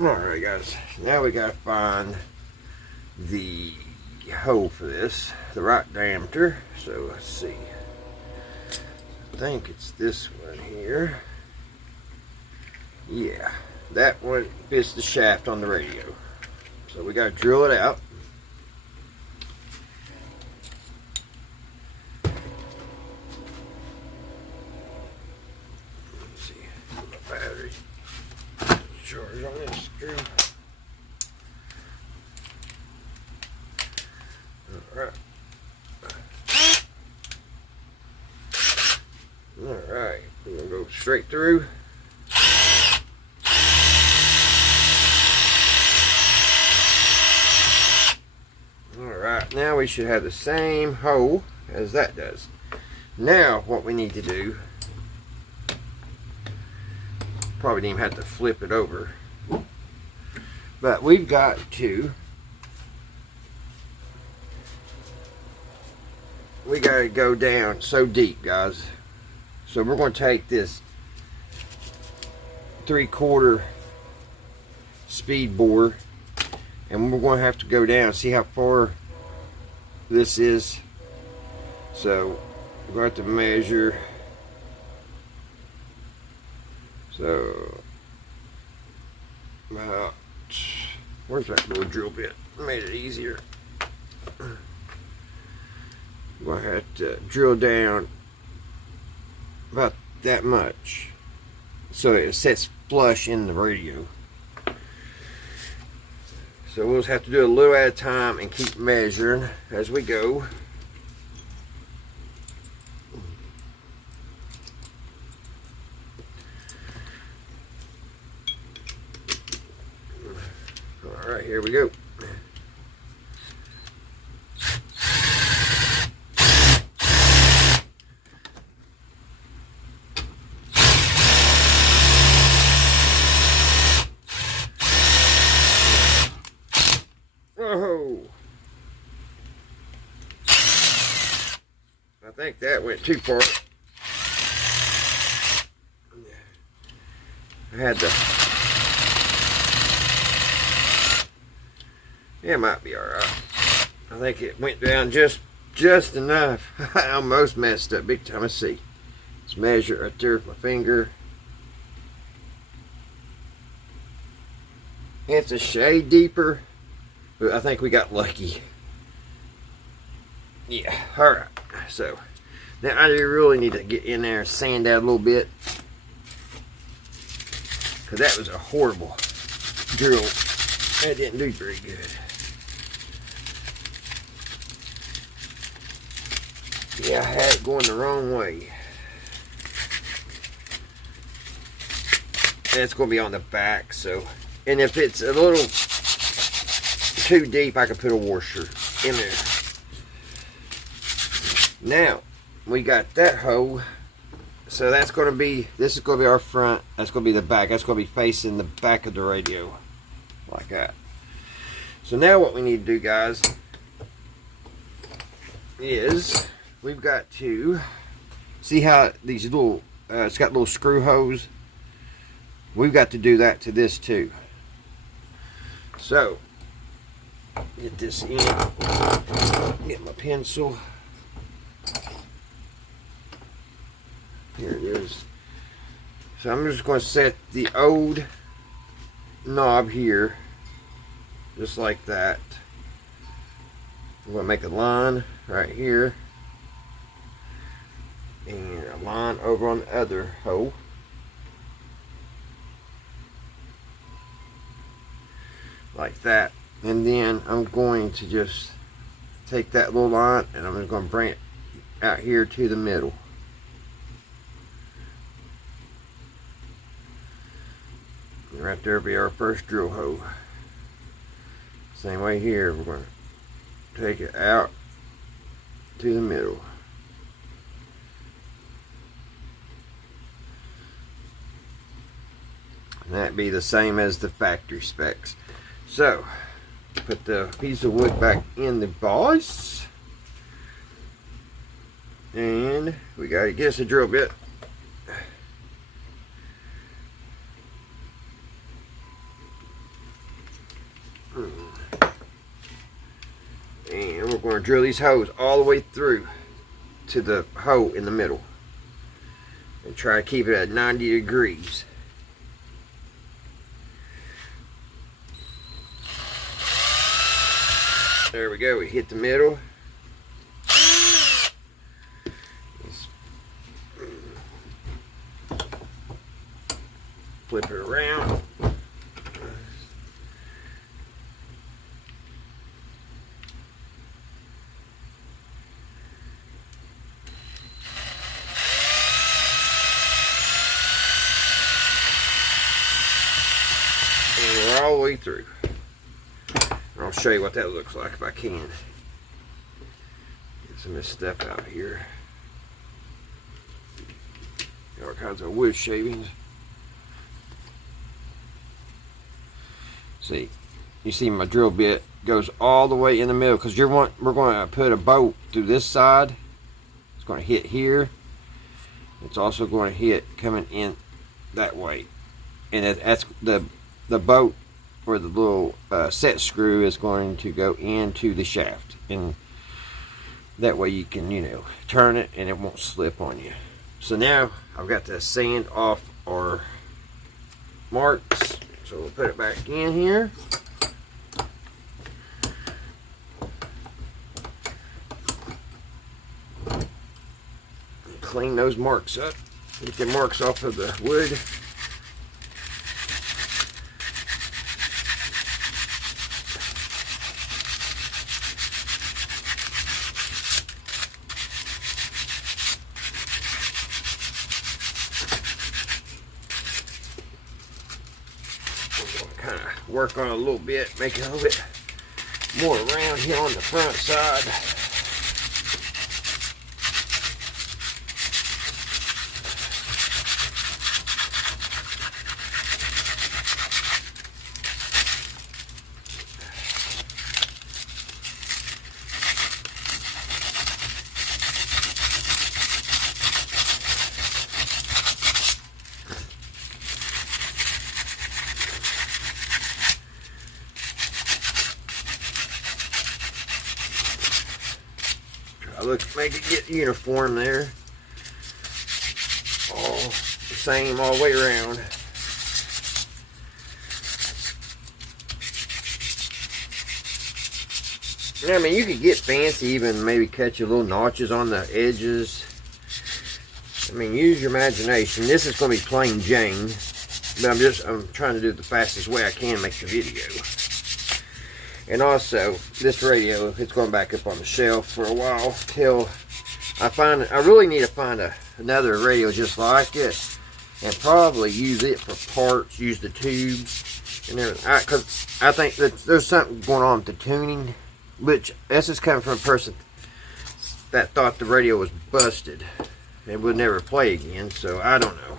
Alright guys, now we gotta find the hole for this, the right diameter. So let's see. I think it's this one here. Yeah, that one fits the shaft on the radio. So we gotta drill it out. Let's see, my battery charge on this screw. Alright. Alright, we're gonna go straight through. Alright, now we should have the same hole as that does. Now what we need to do, probably didn't even have to flip it over, but we've got to go down so deep, guys. So we're going to take this 3/4 speed bore, and we're going to have to go down, see how far this is. So we're going to have to measure. So about, where's that little drill bit? Made it easier. We're going to have to drill down about that much so it sets flush in the radio. So we'll just have to do a little at a time and keep measuring as we go. Alright, here we go. Whoa! I think that went too far. I had to. Yeah, it might be alright. I think it went down just enough. I almost messed up big time. Let's see. Let's measure it right there with my finger. It's a shade deeper, but I think we got lucky. Yeah, alright. So, now I really need to get in there and sand out a little bit, because that was a horrible drill. That didn't do very good. Yeah, I had it going the wrong way. And it's going to be on the back, so. And if it's a little too deep, I can put a washer in there. Now, we got that hole. So that's going to be, this is going to be our front. That's going to be the back. That's going to be facing the back of the radio. Like that. So now what we need to do, guys, is we've got to see how these little, it's got little screw holes. We've got to do that to this too. So, get this in, get my pencil. Here it is. So I'm just going to set the old knob here, just like that. I'm going to make a line right here, and a line over on the other hole. Like that. And then I'm going to just take that little line and I'm just going to bring it out here to the middle. And right there will be our first drill hole. Same way here, we're going to take it out to the middle. And that'd be the same as the factory specs. So, put the piece of wood back in the vise. And we got to get us a drill bit. going to drill these holes all the way through to the hole in the middle. And try to keep it at 90 degrees. There we go, we hit the middle. Flip it around. And we're all the way through. I'll show you what that looks like if I can. Get some of this stuff out here. All kinds of wood shavings. See, you see my drill bit goes all the way in the middle because we're going to put a bolt through this side. It's going to hit here. It's also going to hit coming in that way, and that's the bolt or the little set screw is going to go into the shaft, and that way you can, you know, turn it and it won't slip on you. So now I've got to sand off our marks, so we'll put it back in here. Clean those marks up, get the marks off of the wood. Kind of work on it a little bit, make it a little bit more round here on the front side. Make it get uniform there, all the same all the way around. I mean, you could get fancy, even maybe cut your little notches on the edges. I mean, use your imagination. This is going to be plain Jane, but I'm trying to do it the fastest way I can make the video. And also, this radio, it's going back up on the shelf for a while till I really need to find another radio just like it, and probably use it for parts, use the tubes and everything. Because I think that there's something going on with the tuning, which this is coming from a person that thought the radio was busted and would never play again. So I don't know.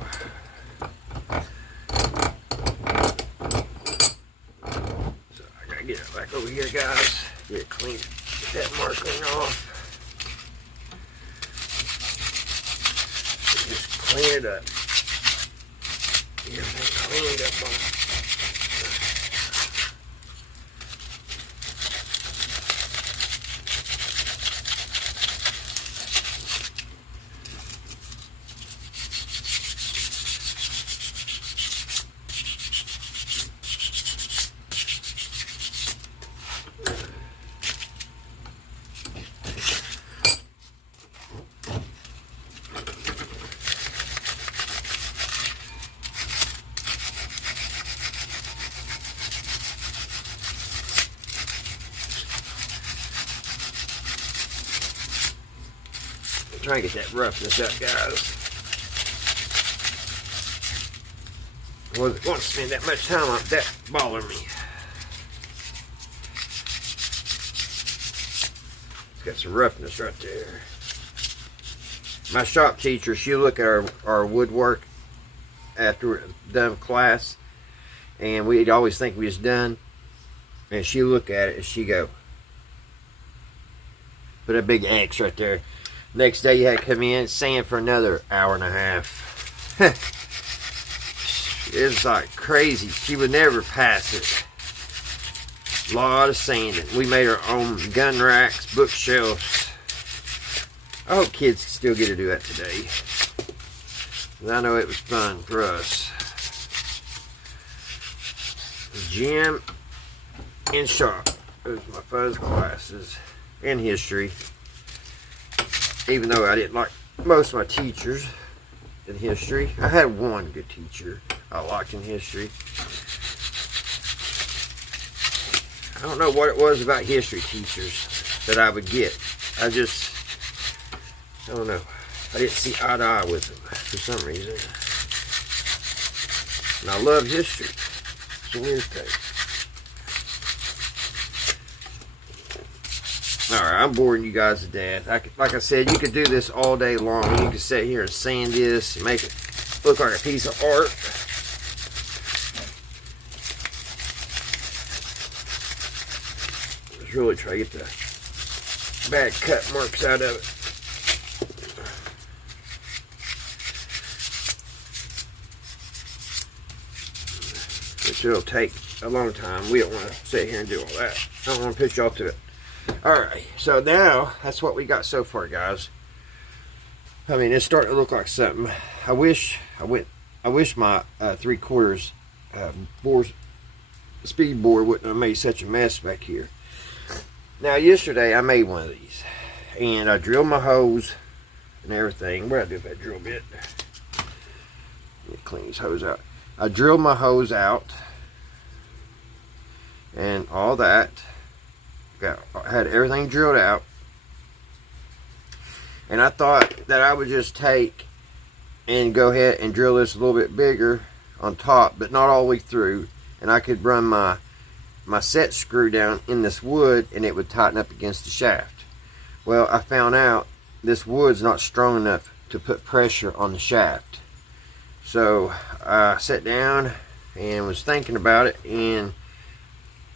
Get it back over here, guys. Get it clean. Get that marking off. Just clean it up. Get everything cleaned up on it. Try and get that roughness up, guys. I wasn't going to spend that much time on that bothering me. It's got some roughness right there. My shop teacher, she'll look at our woodwork after we're done class, and we'd always think we was done, and she'll look at it and she go, put a big X right there. Next day you had to come in, sand for another hour and a half. It was like crazy. She would never pass it. A lot of sanding. We made our own gun racks, bookshelves. I hope kids still get to do that today. I know it was fun for us. Gym and shop. Those are my fun classes. And history. Even though I didn't like most of my teachers in history. I had one good teacher I liked in history. I don't know what it was about history teachers that I would get. I don't know. I didn't see eye to eye with them for some reason. And I love history. It's a weird thing. Alright, I'm boring you guys to death. Like I said, you could do this all day long. You could sit here and sand this and make it look like a piece of art. Just really try to get the bad cut marks out of it. Which it'll take a long time. We don't want to sit here and do all that. I don't want to push y'all to it. Alright, so now that's what we got so far, guys. I mean, it's starting to look like something. I wish my 3/4 speed bore wouldn't have made such a mess back here. Now, yesterday I made one of these, and I drilled my hose and everything. What did I do with that drill bit? Let me clean these hose out. I drilled my hose out and all that. Had everything drilled out, and I thought that I would just take and go ahead and drill this a little bit bigger on top, but not all the way through, and I could run my set screw down in this wood and it would tighten up against the shaft. Well, I found out this wood's not strong enough to put pressure on the shaft. So I sat down and was thinking about it, and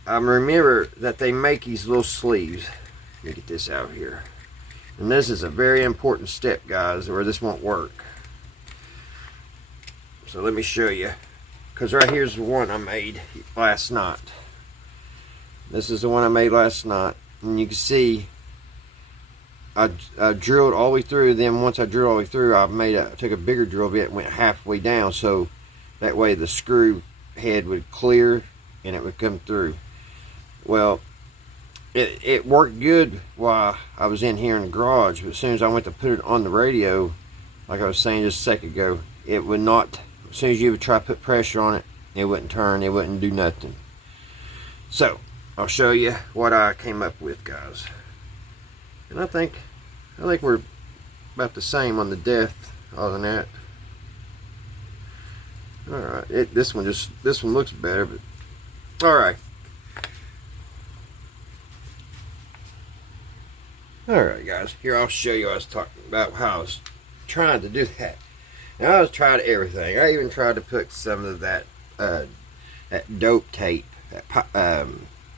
I remember that they make these little sleeves. Let me get this out here. And this is a very important step, guys, or this won't work. So let me show you. Because right here's the one I made last night. This is the one I made last night. And you can see I drilled all the way through. Then once I drilled all the way through, I took a bigger drill bit and went halfway down. So that way the screw head would clear and it would come through. Well, it worked good while I was in here in the garage, but as soon as I went to put it on the radio, like I was saying just a second ago, it would not, as soon as you would try to put pressure on it, it wouldn't turn, it wouldn't do nothing. So, I'll show you what I came up with, guys. And I think we're about the same on the depth, other than that. Alright, this one looks better, but alright. Alright, guys, here I'll show you what I was talking about, how I was trying to do that. And I was trying everything. I even tried to put some of that dope tape, that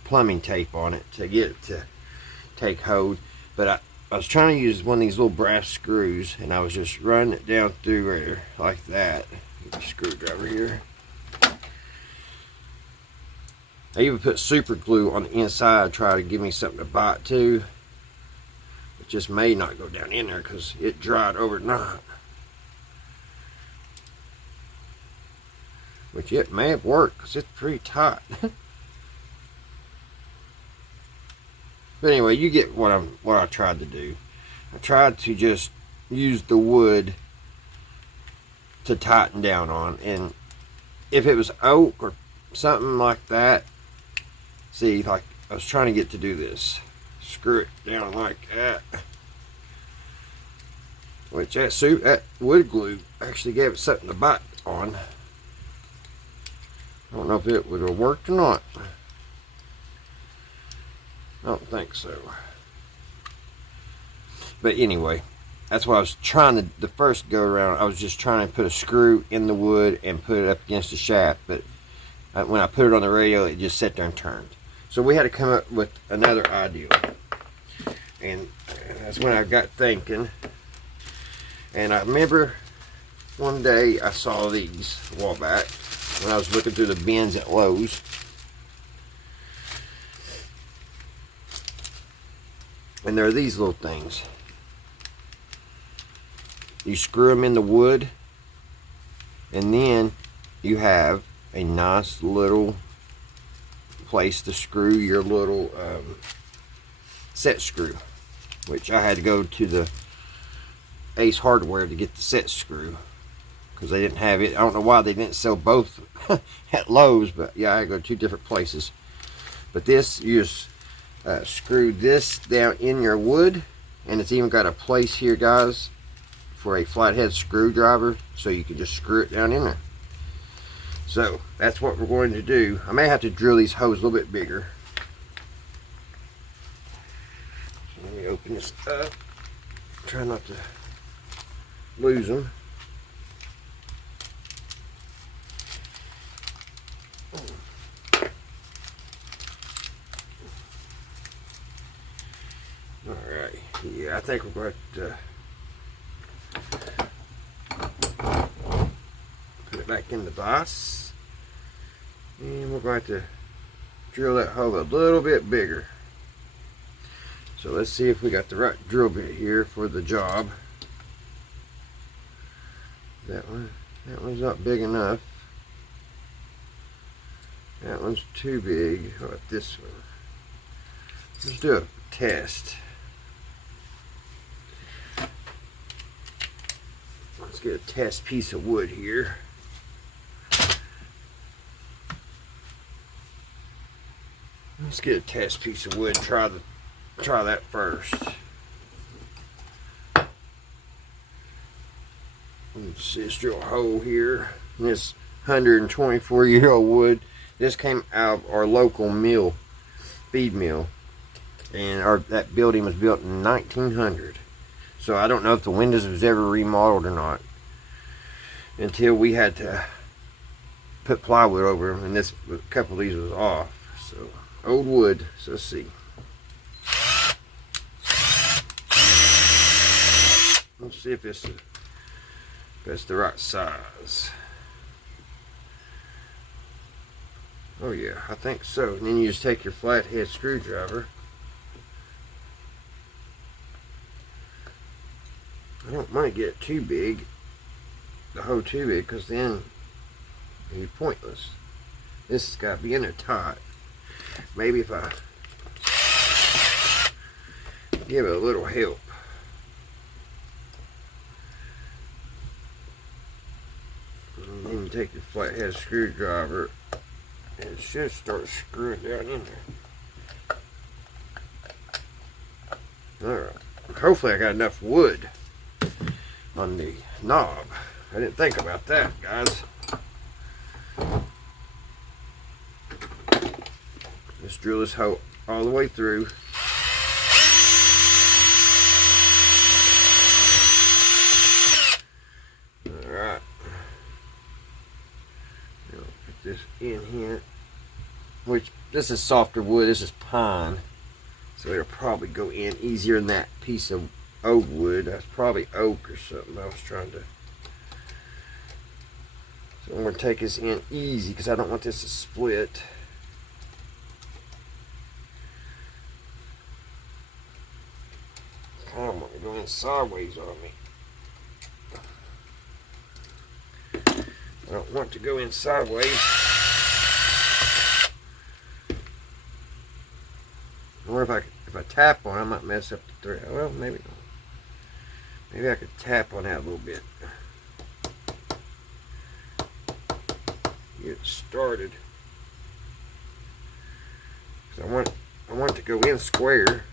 plumbing tape on it to get it to take hold. But I was trying to use one of these little brass screws, and I was just running it down through there like that. Get the screwdriver here. I even put super glue on the inside to try to give me something to bite to. It just may not go down in there because it dried overnight. Which it may have worked because it's pretty tight. But anyway, you get what I tried to do. I tried to just use the wood to tighten down on, and if it was oak or something like that, see, like I was trying to get to do this, screw it down like that, which that wood glue actually gave it something to bite on. I don't know if it would have worked or not. I don't think so. But anyway, that's what I was trying to, the first go around, I was just trying to put a screw in the wood and put it up against the shaft. But when I put it on the radio, it just sat there and turned. So we had to come up with another idea. And that's when I got thinking. And I remember one day I saw these a while back when I was looking through the bins at Lowe's. And there are these little things. You screw them in the wood, and then you have a nice little place to screw your little set screw, which I had to go to the Ace Hardware to get the set screw because they didn't have it. I don't know why they didn't sell both at Lowe's, but yeah, I had to go to 2 different places. But this, you just screw this down in your wood, and it's even got a place here, guys, for a flathead screwdriver, so you can just screw it down in there. So that's what we're going to do. I may have to drill these holes a little bit bigger. So let me open this up. Try not to lose them. Alright, yeah, I think we're going to put it back in the vise. And we're going to drill that hole a little bit bigger. So let's see if we got the right drill bit here for the job. That one's not big enough. That one's too big. How about this one? Let's do a test. Let's get a test piece of wood here. Let's get a test piece of wood and try that first. Let's see, let's drill a hole here. This 124-year-old wood. This came out of our local mill, feed mill, and that building was built in 1900. So I don't know if the windows was ever remodeled or not until we had to put plywood over them, and a couple of these was off. So old wood. So let's see. Let's see if that's the right size. Oh yeah, I think so. And then you just take your flathead screwdriver. I don't want to get it too big, the hole too big, because then it'd be pointless. This has got to be in there tight. Maybe if I give it a little help. And then you take your flathead screwdriver, and it should start screwing down in there. Alright. Hopefully I got enough wood on the knob. I didn't think about that, guys. Let's drill this hole all the way through. Alright. Put this in here. Which, this is softer wood, this is pine. So it'll probably go in easier than that piece of oak wood. That's probably oak or something I was trying to. So I'm going to take this in easy because I don't want this to split. I don't want to go in sideways on me. I don't want to go in sideways. Or if I tap on it, I might mess up the thread. Well, maybe not. Maybe I could tap on that a little bit. Get it started. 'Cause I want it to go in square.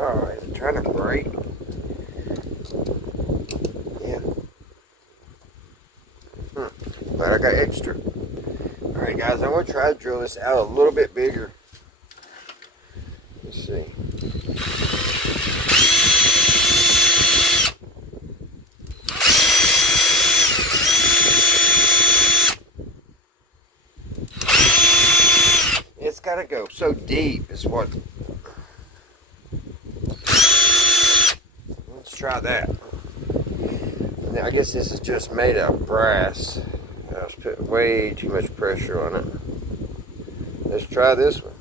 Oh, is it trying to break? Yeah. But I got extra. Alright guys, I'm going to try to drill this out a little bit bigger. Let's see. gotta go so deep is what. Let's try that. Now, I guess this is just made out of brass. I was putting way too much pressure on it. Let's try this one.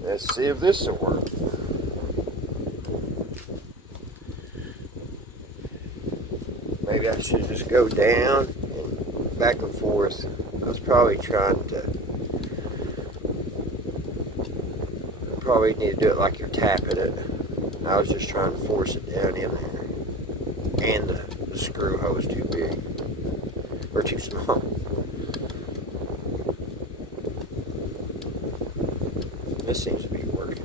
Let's see if this will work. Maybe I should just go down and back and forth. I was probably trying to. Probably need to do it like you're tapping it. I was just trying to force it down in there. And the screw hose too big. Or too small. This seems to be working.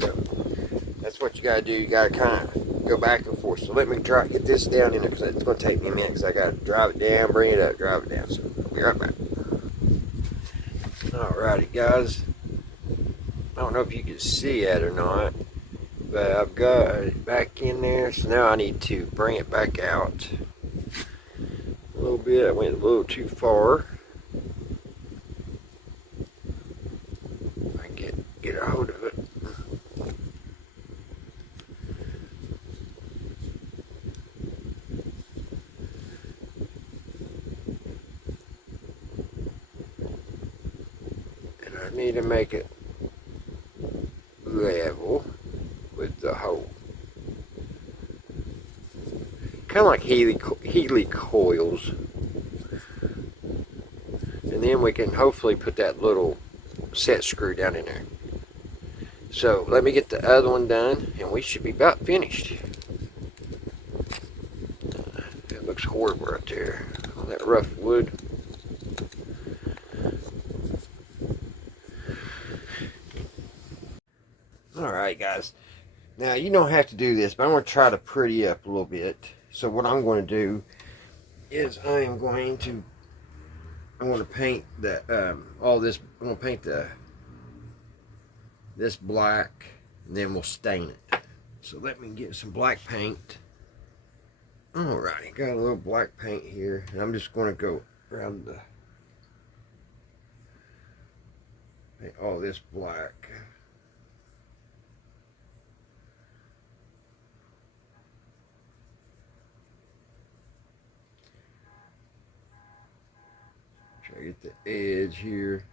So, that's what you gotta do. You gotta kind of go back and forth. So let me try to get this down in there because it's gonna take me a minute because I gotta drive it down, bring it up, drive it down. So I'll be right back. Alrighty, guys. I don't know if you can see it or not, but I've got it back in there. So now I need to bring it back out a little bit. I went a little too far. I can get a hold of it. And I need to make it level with the hole. Kind of like Healy coils. And then we can hopefully put that little set screw down in there. So let me get the other one done and we should be about finished. It looks horrible right there on that rough wood. Alright guys, now you don't have to do this, but I'm going to try to pretty up a little bit. So what I'm going to do is I'm going to paint the all this. I'm going to paint this black, and then we'll stain it. So let me get some black paint. Alrighty, got a little black paint here, and I'm just going to go around the paint all this black. Try to get the edge here.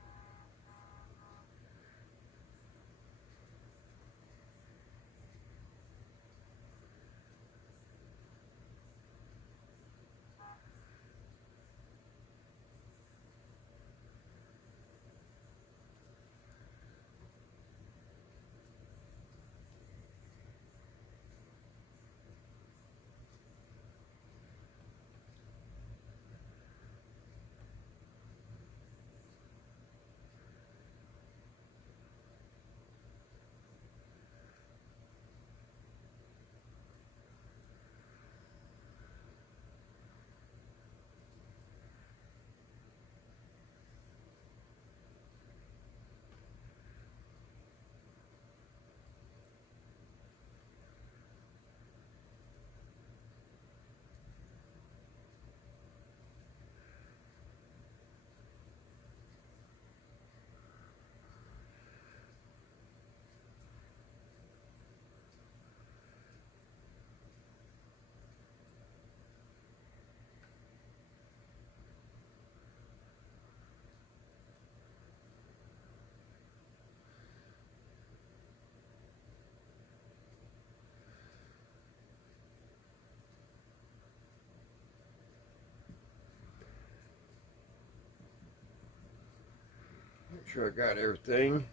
Make sure I got everything.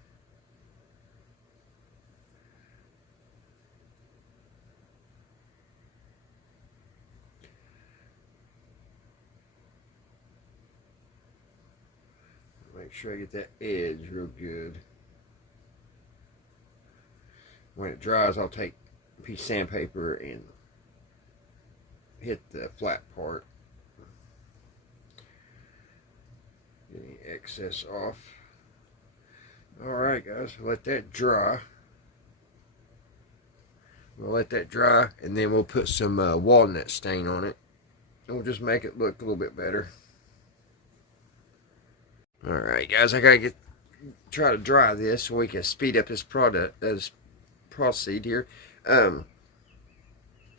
Make sure I get that edge real good. When it dries, I'll take a piece of sandpaper and hit the flat part. Get any excess off. Alright guys, let that dry. We'll let that dry, and then we'll put some walnut stain on it. And we'll just make it look a little bit better. Alright guys, I gotta try to dry this so we can speed up this process here.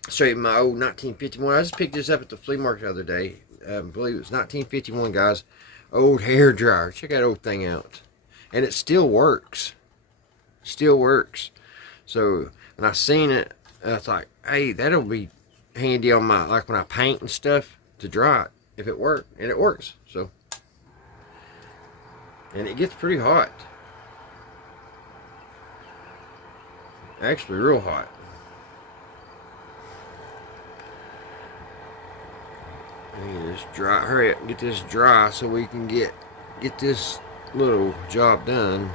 Show you my old 1951. I just picked this up at the flea market the other day. I believe it was 1951, guys. Old hair dryer. Check that old thing out. And it still works. Still works. So when I seen it, I thought, hey, that'll be handy on my, like when I paint and stuff, to dry it if it worked. And it works. So, and it gets pretty hot. Actually, real hot. This dry. Hurry up and get this dry so we can get this little job done.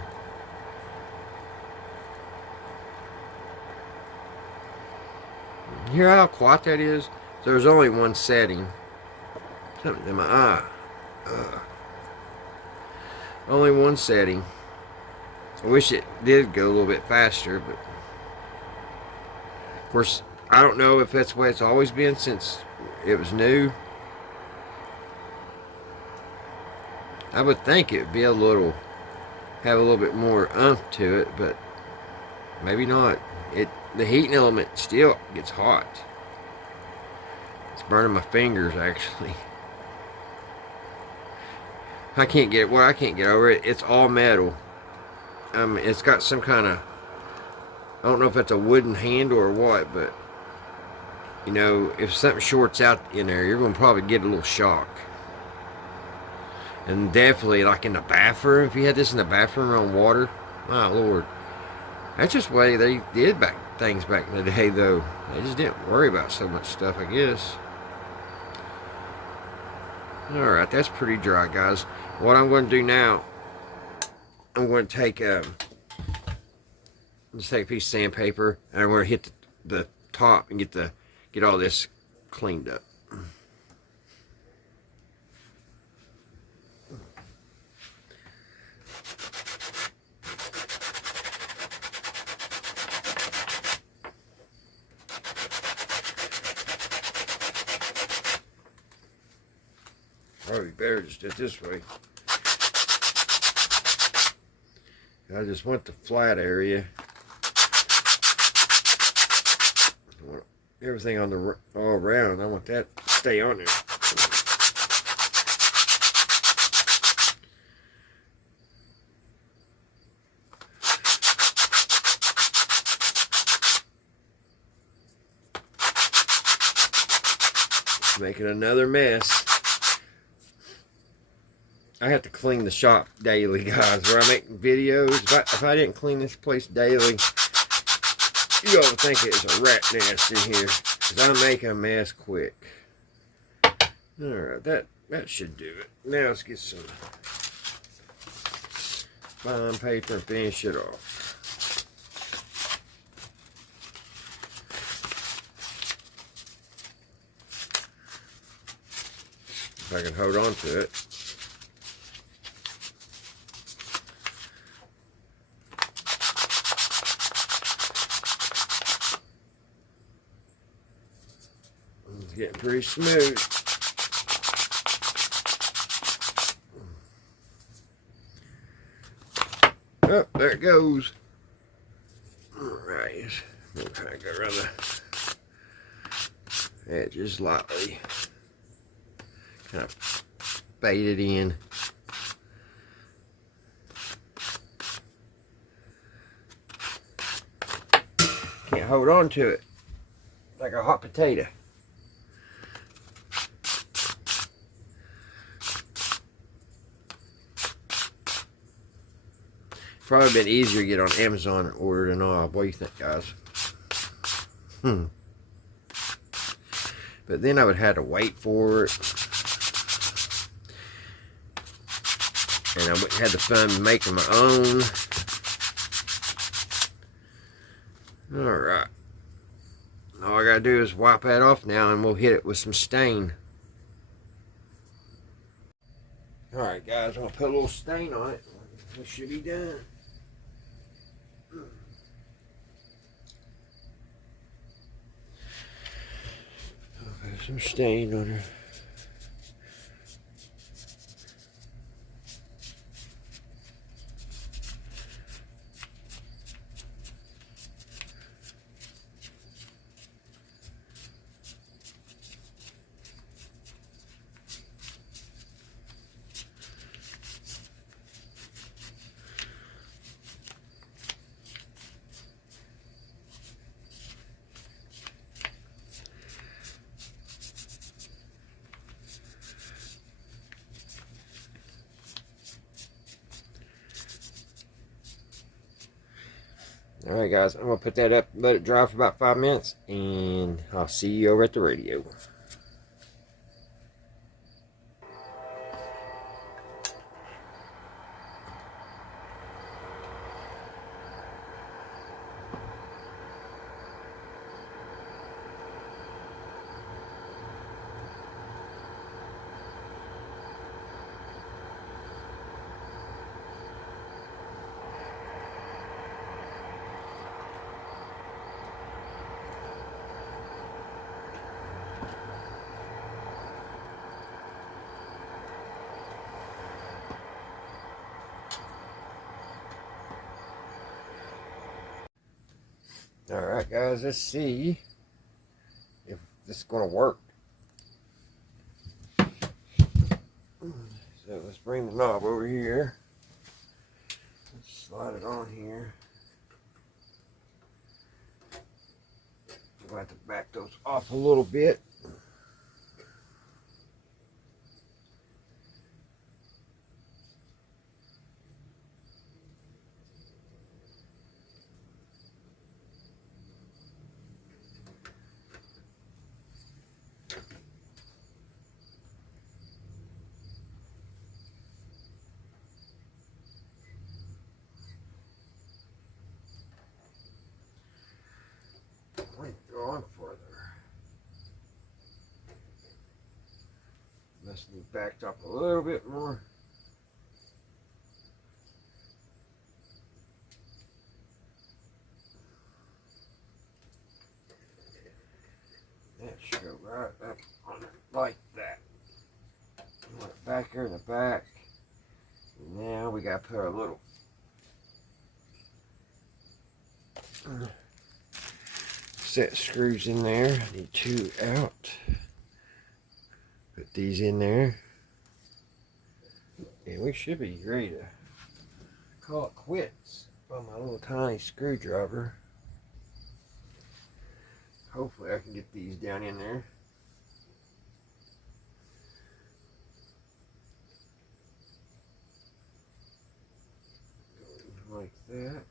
Hear how quiet that is? There's only one setting. Something in my eye. Only one setting. I wish it did go a little bit faster, but of course I don't know if that's the way it's always been since it was new. I would think it would be have a little bit more oomph to it, but maybe not. The heating element still gets hot. It's burning my fingers actually. I can't get over it. It's all metal. It's got some kind of, I don't know if it's a wooden handle or what, but you know, if something shorts out in there, you're gonna probably get a little shock. And definitely, like in the bathroom, if you had this in the bathroom on water, my lord, that's just the way they did things back in the day, though. They just didn't worry about so much stuff, I guess. Alright, that's pretty dry, guys. What I'm going to do now, I'm going to take just take a piece of sandpaper, and I'm going to hit the top and get all this cleaned up. Probably better just do it this way. I just want the flat area. I want everything on the all around. I want that to stay on there. Making another mess. I have to clean the shop daily, guys. Where I make videos, if I didn't clean this place daily, you all would think it's a rat nest in here. Because I make a mess quick. Alright, that should do it. Now let's get some fine paper and finish it off. If I can hold on to it. It's getting pretty smooth. Oh, there it goes. Alright. We'll kind of go around the edges lightly. Kind of fade it in. Can't hold on to it. Like a hot potato. Probably been easier to get on Amazon and order than all. What do you think, guys? But then I would have to wait for it. And I wouldn't have the fun making my own. Alright. All I gotta do is wipe that off now and we'll hit it with some stain. Alright guys, I'm gonna put a little stain on it. It should be done. some stain on her. Alright guys, I'm going to put that up, let it dry for about 5 minutes, and I'll see you over at the radio. Alright guys, let's see if this is going to work. So let's bring the knob over here. Let's slide it on here. I'm going to have to back those off a little bit. Go on further. Must be backed up a little bit more. That should go right up on it like that. Put it back here in the back. Now we got to put our little set screws in there. Need 2 out. Put these in there. And we should be ready to call it quits on my little tiny screwdriver. Hopefully I can get these down in there. Like that.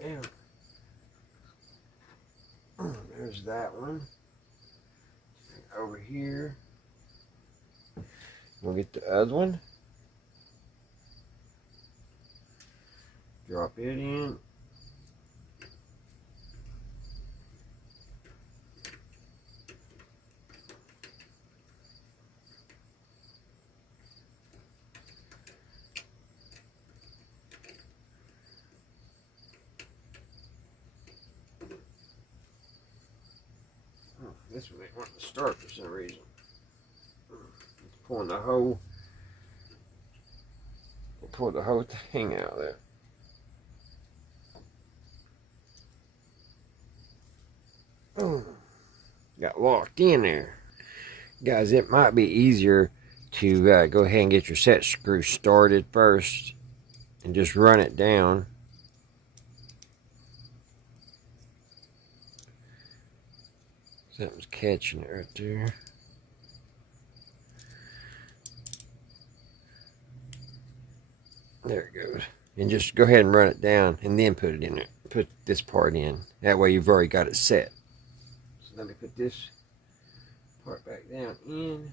Down. There's that one. Over here. We'll get the other one. Drop it in. This one ain't wanting to start for some reason. It's pulling the whole, we'll pull the whole thing out of there. Got locked in there. Guys, it might be easier to go ahead and get your set screw started first and just run it down. Something's catching it right there. There it goes. And just go ahead and run it down and then put it in there. Put this part in. That way you've already got it set. So let me put this part back down in.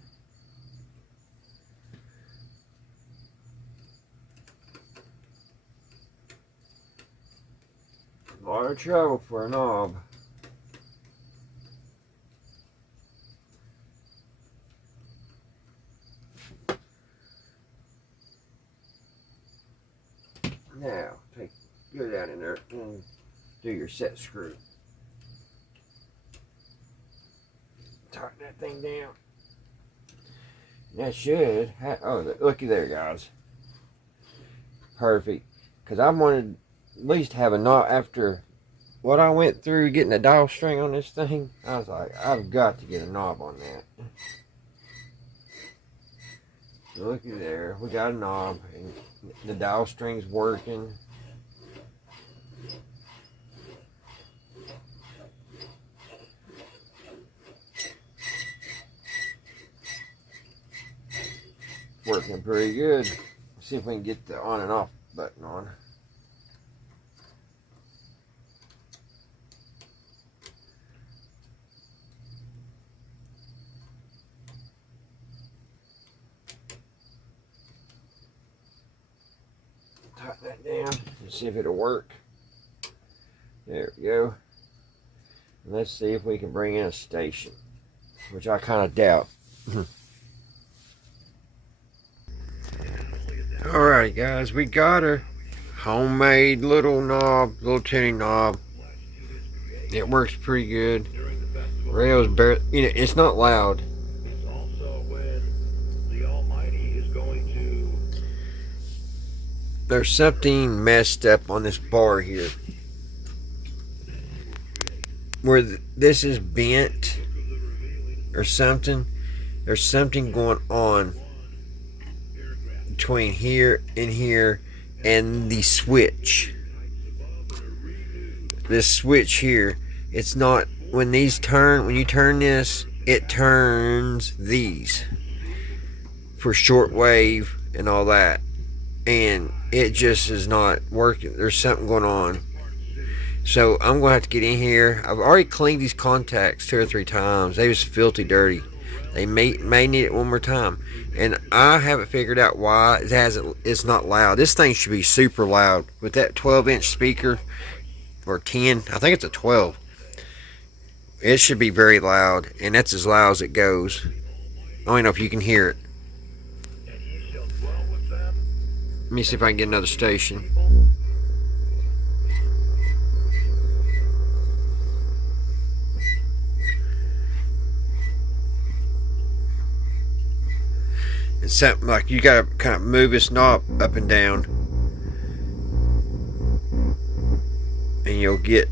lot of trouble for a knob. Now, go down in there and do your set screw. Tighten that thing down. That should oh, looky there, guys. Perfect. Because I wanted at least have a knob after what I went through getting a dial string on this thing. I was like, I've got to get a knob on that. So looky there, we got a knob and the dial string's working. Working pretty good. Let's see if we can get the on and off button on. Tighten that down and see if it'll work. There we go. And let's see if we can bring in a station, which I kind of doubt. Alright guys, we got her homemade little knob, little tuning knob. It works pretty good. Rail's barely, you know, it's not loud. There's something messed up on this bar here. Where this is bent or something. There's something going on between here and the switch. This switch here, it's not, when these turn, when you turn this, it turns these for shortwave and all that, and it just is not working. There's something going on. So I'm gonna have to get in here. I've already cleaned these contacts 2 or 3 times. They was filthy dirty. They may need it one more time, and I haven't figured out why it's not loud. This thing should be super loud with that 12-inch speaker, or 10. I think it's a 12. It should be very loud, and that's as loud as it goes. I don't know if you can hear it. Let me see if I can get another station. It's something like you gotta kind of move this knob up and down, and you'll get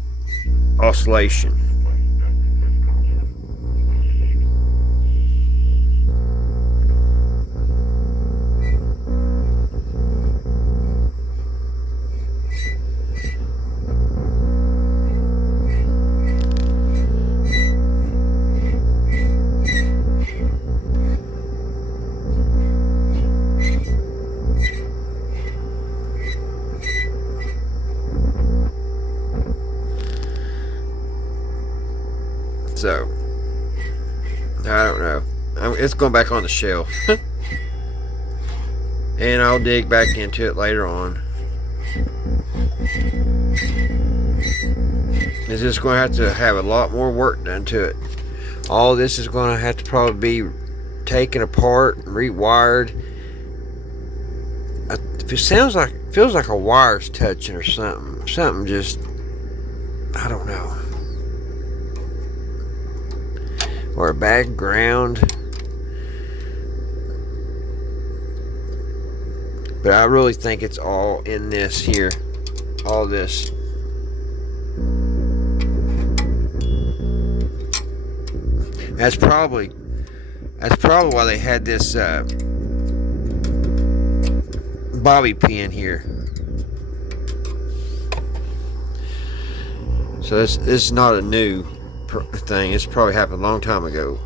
oscillation. So, I don't know. It's going back on the shelf. And I'll dig back into it later on. It's just going to have a lot more work done to it. All this is going to have to probably be taken apart and rewired. It feels like a wire's touching or something. Something just, I don't know. Or a bad ground. But I really think it's all in this here. All this. That's probably why they had this bobby pin here. So this is not a new thing. It's probably happened a long time ago.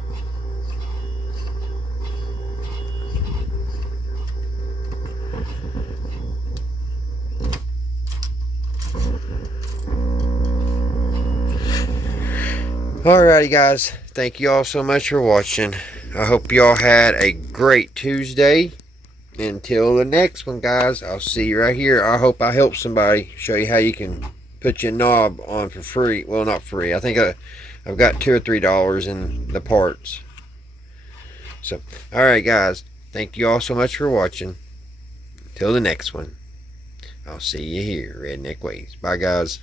Alrighty guys, thank you all so much for watching. I hope you all had a great Tuesday. Until the next one guys, I'll see you right here. I hope I helped somebody, show you how you can put your knob on for free. Well, not free. I think I've got $2 or $3 in the parts. So, alright guys. Thank you all so much for watching. Till the next one. I'll see you here, Redneck Ways. Bye guys.